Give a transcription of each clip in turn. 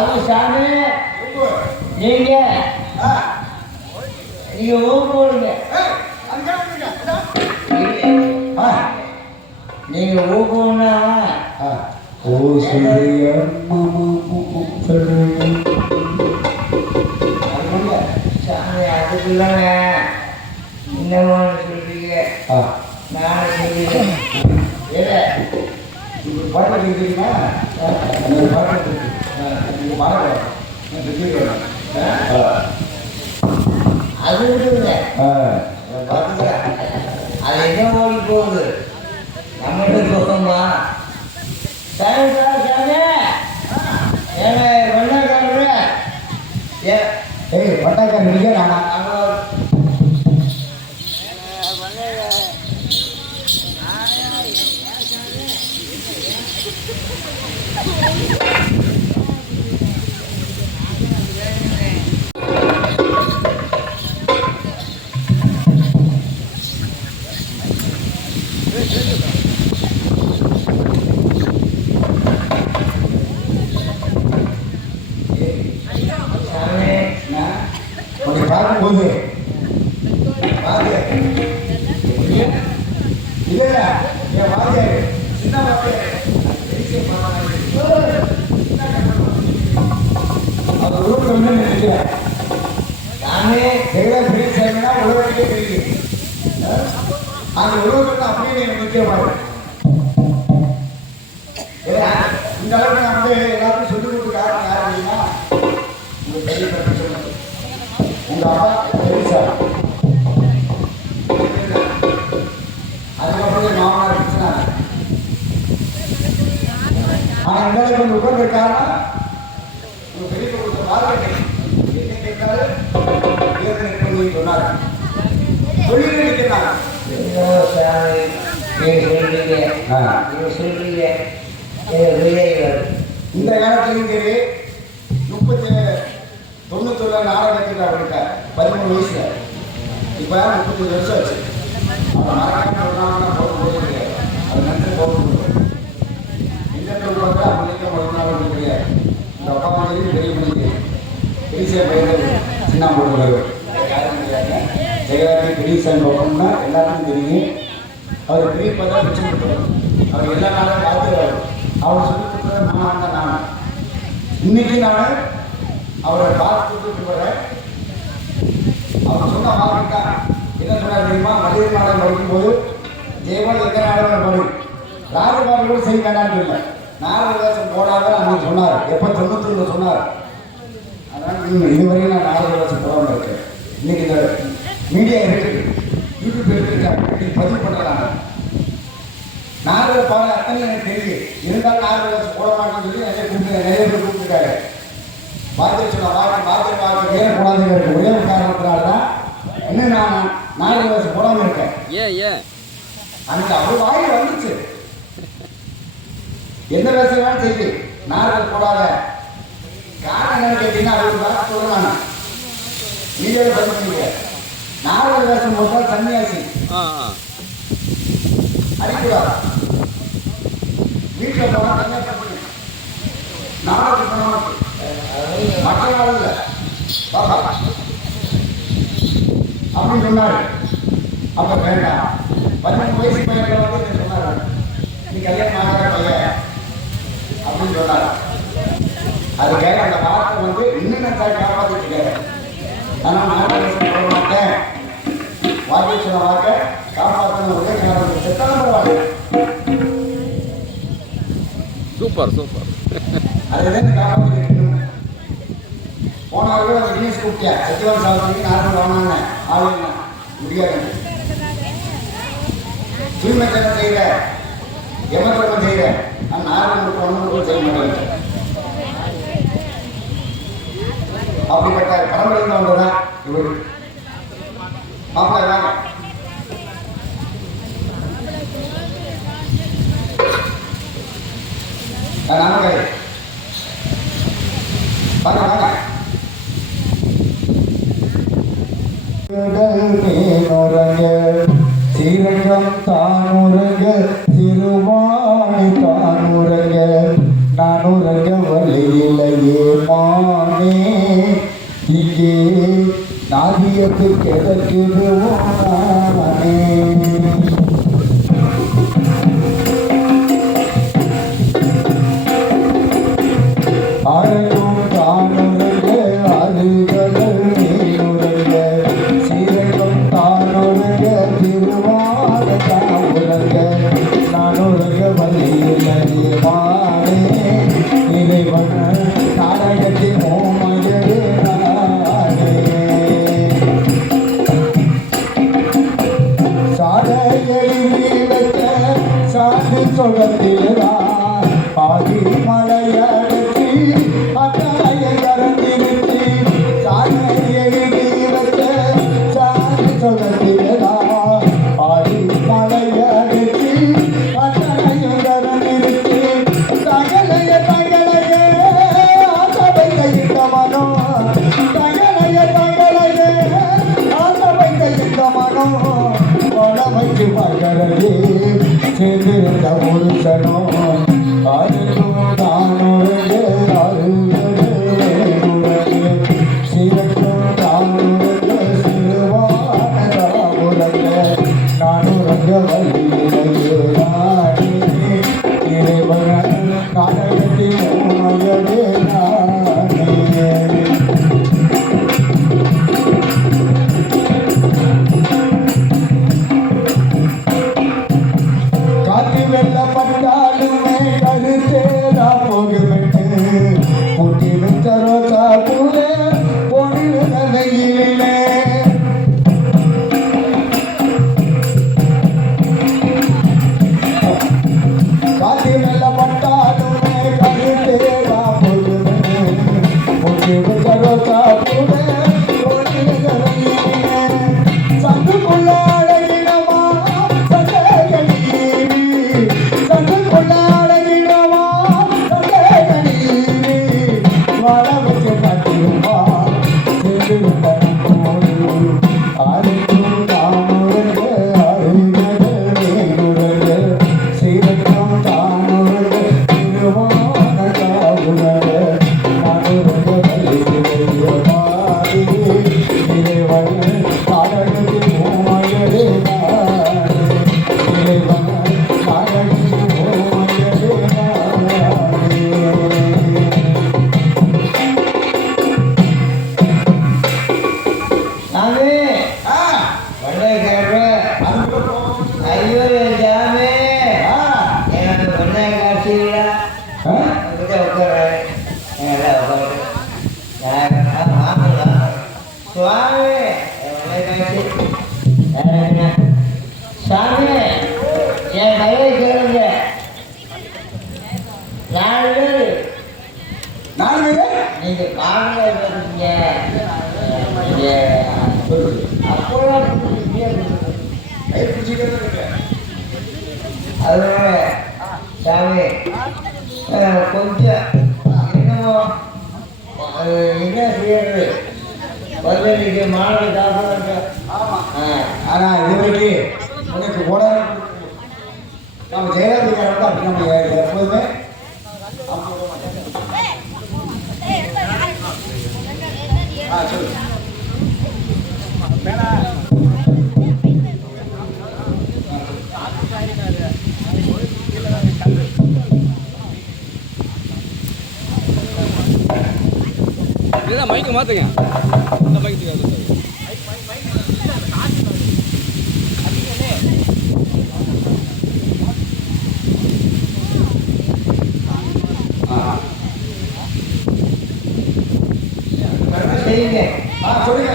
அவங்க சாமி. நீங்க. நீங்க ஊர் போடுங்க. நீங்க ஊர் போனா. ஓ சொல்றியா மாமா சாமி அதுக்குள்ளங்க இன்னமும் சொல்றீங்க? நான் சொல்லிடுறேன். இப்படி பாட்டு கேட்குறீங்களா? அந்த பாட்டு அது விடுங்க அது என்ன ஓடி போகுது நம்மகிட்ட சாமி சாமி ஏ ஏய் பட்டாக்கா நீங்க வந்து எல்லாத்தையும் சொல்லிக் கொடுக்க காரணம் யார் அப்படின்னா உங்க பெரிய பிரபஞ்சம். உங்க அப்பா பெரியசா அதுக்கப்புறம் மாமனார் கிருஷ்ணா ஆனா அளவுக்கு வந்து உட்கார்ந்து காரணம் உங்க பெரிய கொடுத்த என்ன கேட்டாரு? சொன்னார். சொல்லி நீங்க சொல்றீங்க. நீங்க எனக்கு இந்த காலத்திலும் சரி முப்பத்தி தொண்ணூத்தொன்னு நாடகத்தில் அவர்கிட்ட பதிமூணு வயசுல. இப்போ முப்பத்தஞ்சு வருஷம் ஆச்சு. அவன் மறக்காம ஒரு நாள் தான் போக முடியாது. அது நன்றி போக முடியும் இந்த பார்த்தா அவங்களுக்கு ஒரு நாள் ஒன்றும் கிடையாது இந்த அப்பா வந்து பெரிய மணிக்கு பெரிய பையன் சின்ன போடுறது ஜெயலலிதா பெரியசாமி பக்கம்னா எல்லாருக்கும் தெரியும். அவர் பெரிய பதம் பிரச்சனை அவர் எல்லா நாளும் பார்த்து அவர் சொல்லி கொடுத்தது நான் நான் இன்னைக்கு நான் அவரை பார்த்து கொடுத்துட்டு போறேன் அவர் சொன்ன வாக்கிட்டா என்ன சொன்னார் தெரியுமா? மளிகை நாடகம் படிக்கும்போது தேவன் எந்த நாடகம் படி ராஜபால் கூட செய்ய வேண்டாம்னு சொல்லல. நாடக போடாத அன்னைக்கு சொன்னார். எப்போ தொண்ணூத்தொன்னு சொன்னார். அதனால் இன்னும் இதுவரையும் நான் நாடக வேஷம் போடாமல் இருக்கேன். இன்னைக்கு இந்த மீடியா இருக்கு. யூடியூப் இருக்கு பதிவு பண்ணலாம்? நாடக பாட அத்தனை எனக்கு தெரியும் இருந்தாலும் வேஷம் போட மாட்டேன்னு சொல்லி நிறைய கூப்பிட்டு நிறைய பேர் கூப்பிட்டுருக்காரு. வாத்திய சொன்ன வாக்கு வாத்திய வாக்கு ஏன் போடாதுங்க இருக்கு ஒரே ஒரு காரணத்தினால தான் இன்னும் நான் நாடக வேஷம் போடாமல் இருக்கேன். ஏன் ஏன்? அன்னைக்கு அவர் வாயில் வந்துச்சு. எந்த வேஷம் வேணும் செய்யுது நாடகம் போடாத. காரணம் என்னன்னு கேட்டீங்கன்னா அவர் பார்த்து சொல்லுவாங்க நீங்களே பண்ணுவீங்க நாடக வேஷம் போட்டால் சன்னியாசி. அடிக்கூடாது வீட்டில் போனால் சன்னியாசி பண்ணி பண்ண மாட்டேன் மற்ற நாள் இல்லை. அப்படின்னு சொன்னாரு. அப்போ வேண்டாம் பதினெட்டு வயசு பையன் வந்து இதை நீ கல்யாணம் பையன். அப்படின்னு சொன்னாரு. அதுக்காக அந்த வார்த்தை வந்து இன்னும் நான் காப்பாத்திட்டு இருக்கேன் ஆனால் சூப்பர் சூப்பர். அதுதான் காப்பாற்றிட்டு இருக்கணும் போன வாரம் கூட அந்த தினேஷ் கூப்பிட்டியா சத்தியவான் சாப்பிட்டு நாட்டு வாங்கினாங்க ஆளுங்க முடியாது தூய்மைத்தனம் செய்கிற எமத்தனம் செய்கிற நான் ஒன்று கூட செய்ய மாட்டேன் அப்படிப்பட்ட பரம்பரையில் ஒன்றுதான் இவர். மாப்பிள்ளை やらな。Hallelujah. عمرك يا غالي ஏய் கேளுங்க. நாலு பேர் நாலு பேர் நீங்க காலையில இருக்கீங்க அப்போதான் அதனால சாமி கொஞ்சம் என்னமோ அது என்ன செய்யறது? பதினஞ்சு மாணவர் காரணம் உனக்கு உடனே நம்ம ஜெயலலிதா வந்து அப்படி நம்ம எப்போதுமே ஆ சொல்லுங்க மைக்கு மாத்துங்க அந்த மைக்கு தெரியுங்க சொல்லுங்க.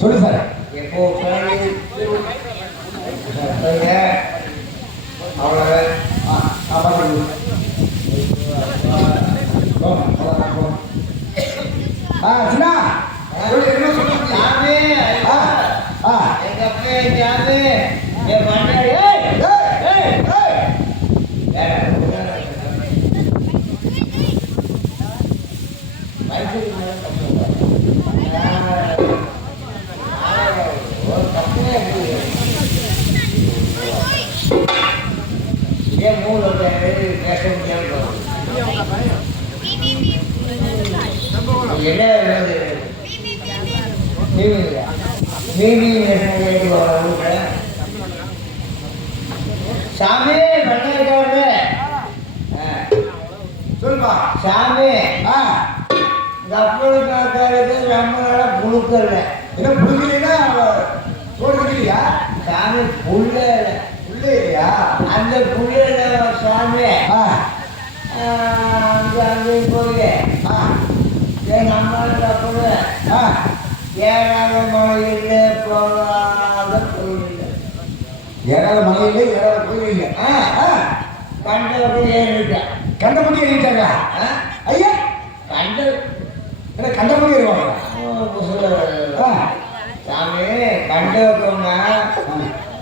சொல்லு சார். எப்போ இங்கே மூணு பேச முடியாது என்ன போய் ஆ என் நம்மளால கப்பல் ஆ ஏழாவது மலையில் போகாத கோயில் மலையில இல்லை ஆ ஆ கண்டவர்கள் ஏறிட்டேன் கண்டபடி ஏறிட்டாங்க. ஆ ஐயா. கண்ட என்ன கண்டபடி ஏறுவாங்க? ஆ சாமி கண்டவக்கோங்க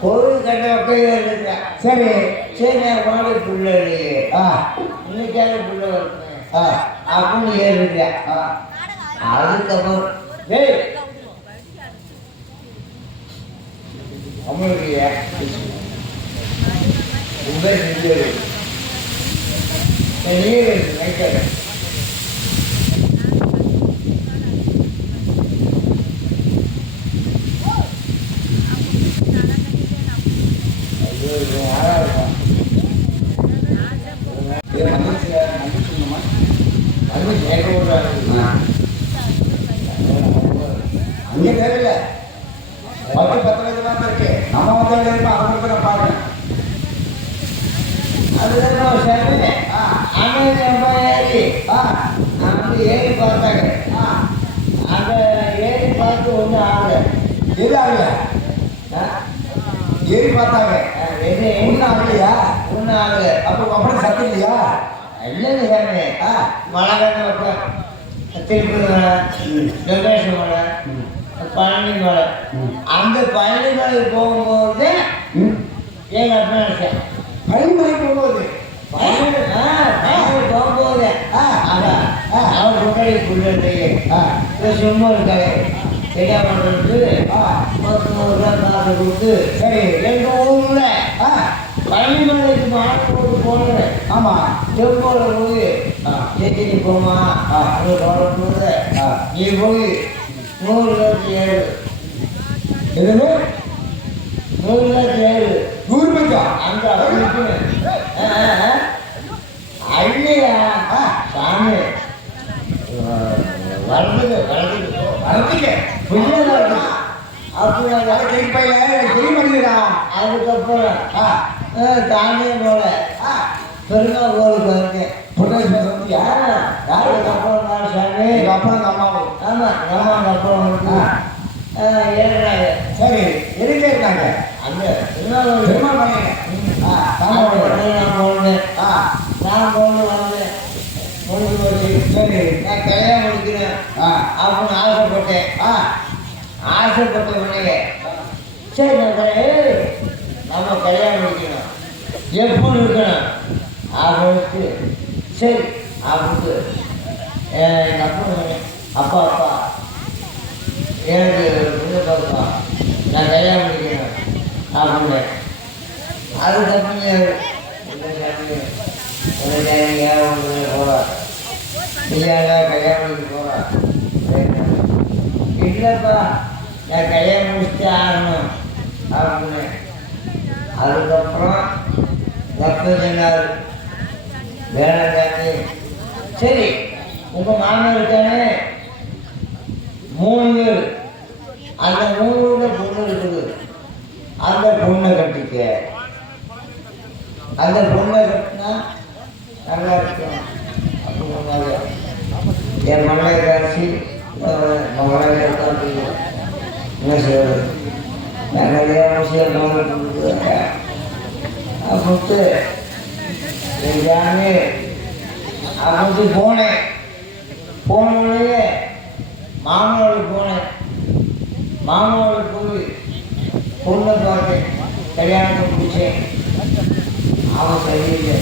கோவில் கண்டவக்க ஏறிட்டேன் சரி. சரி நான் பிள்ளை ஆ. இன்னைக்காவது பிள்ளை அப்படின்னு ஏறிடுறியா அதுக்கப்புறம். ஏய் அவங்களுக்கு ரொம்ப நீர் நினைக்கிறேன் ஐயோ இது யாரா இருக்கும் இதை மன்னிச்சு மன்னிச்சுங்கம்மா அது கேட்க விடுறாங்க பத்து பத்து லட்சம் இருக்கு நம்ம வந்து எழுதுமா அவங்க கூட பாருங்க அதுதான் சாமி ஆ அண்ணன் ஏறி அந்த ஏறி பார்த்தாங்க அந்த ஏறி பார்த்து ஒன்றும் ஆகலை எது ஆகல ஏறி பார்த்தாங்க என்ன ஒன்றும் ஆகலையா ஒன்றும் அப்போ அப்புறம் இல்லையா ஆ மழை வைப்பேன் திருப்பதி மலை வெங்கடேஸ்வர மலை பழனி மலை அந்த பழனி மலை போகும்போது எங்கள் அப்பா நினைச்சேன் போகும்போது பழனி ஆ பழனி போகும்போது ஆ. அதான் அவர் முன்னாடி புள்ளி ஆ சும்மா இருக்காரு என்ன பண்ணுறது பத்து நூறு ரூபா காசு கொடுத்து சரி எங்கள் ஊரில் பழனி மலைக்கு மாடு போட்டு போனேன் ஆமாம் போய் ஆ. செஞ்சுட்டு போமா ஆ. அங்கே நீ போய் நூறு இருபத்தி ஏழு எதுன்னு நூறு இருபத்தி ஏழு நூறு ரூபாய்க்கா அங்கே அப்படி சாமி வளர்ந்துது வளர்ந்துது வரத்துக்கு புள்ள வருது அப்படி அதை கை பையில தெரிய அதுக்கப்புறம் ஆ ஆ, தானே போல ஆ பெருமா கோவிலுக்கு வந்தேன் சொல்லியா யாரு அதுக்கப்புறம் நான் சாமி? எங்க அப்பா அம்மாவும் வந்து ஏறாங்க சரி எதுக்கே இருக்காங்க அந்த திருநாள் ஆ நான் முடிஞ்சு போச்சு. சரி. நான் கல்யாணம் முடிக்கிறேன். ஆ. அப்படின்னு ஆசைப்பட்டேன் ஆ. ஆசைப்பட்ட உடனே சரி நான் நம்ம கல்யாணம் முடிக்கணும் எப்படி இருக்கணும். ஆரம்பிச்சு சரி. அப்படின்னு எங்கள் அப்பா அப்பா அப்பா எனக்கு புள்ள பாப்பா நான் கல்யாணம் பண்ணிக்கிறேன். அப்படின்னு அதுக்கப்புறம் போகிறா இல்லையா கல்யாணம் பண்ணி போகிறா இல்லைப்பா நான் கல்யாணம் முடிச்சுட்டு ஆகணும். அப்படின்னு அதுக்கப்புறம் தப்பு சொன்னார் வேலைக்காண்டி சரி உங்க மாமனார் இருக்கானே? மூணு பேர். அந்த மூணு பொண்ணு இருக்குது. அந்த பொண்ணை கட்டிக்க. அந்த பொண்ணை கட்டினா நல்லா இருக்கும். அப்படின்னு என் மகளை காட்சி மகளை என்ன செய்வது? நான் கல்யாணம் செய்ய எல்லாமே அப்படின்ட்டு எல்லாமே அப்படி போனேன் போன உடனே மாமாவோட போனேன் மாமாவோட போய் பொண்ணை பார்த்தேன் கல்யாணத்தை பிடிச்சேன் அவன் சரியில்லை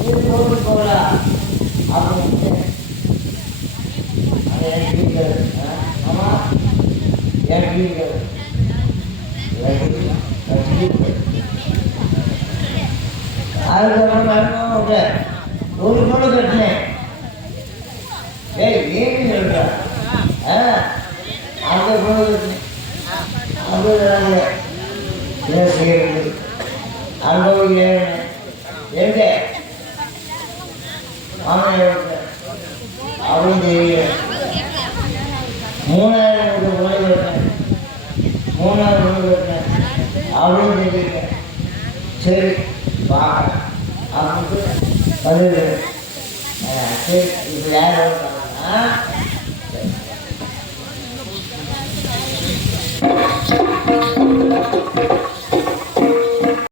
இது போட்டு போகலாம் அப்படின்ட்டு அது என் வீட்டில் ஆமாம் என் வீட்டில் அதுக்கப்புறம் மருமகன் விட்டேன் ஒரு பொண்ணு கட்டினேன் ஏய் ஏன்னு சொல்ற ஆ, அவ அங்கே போய் அங்கே எங்க மாமியார் அவரும் தெரியல மூணாயிரம் மூணாயிரம் அவரும் சரி பார்க்கலாம் அப்படின்ட்டு சரி இப்போ யார் வருவாங்கன்னா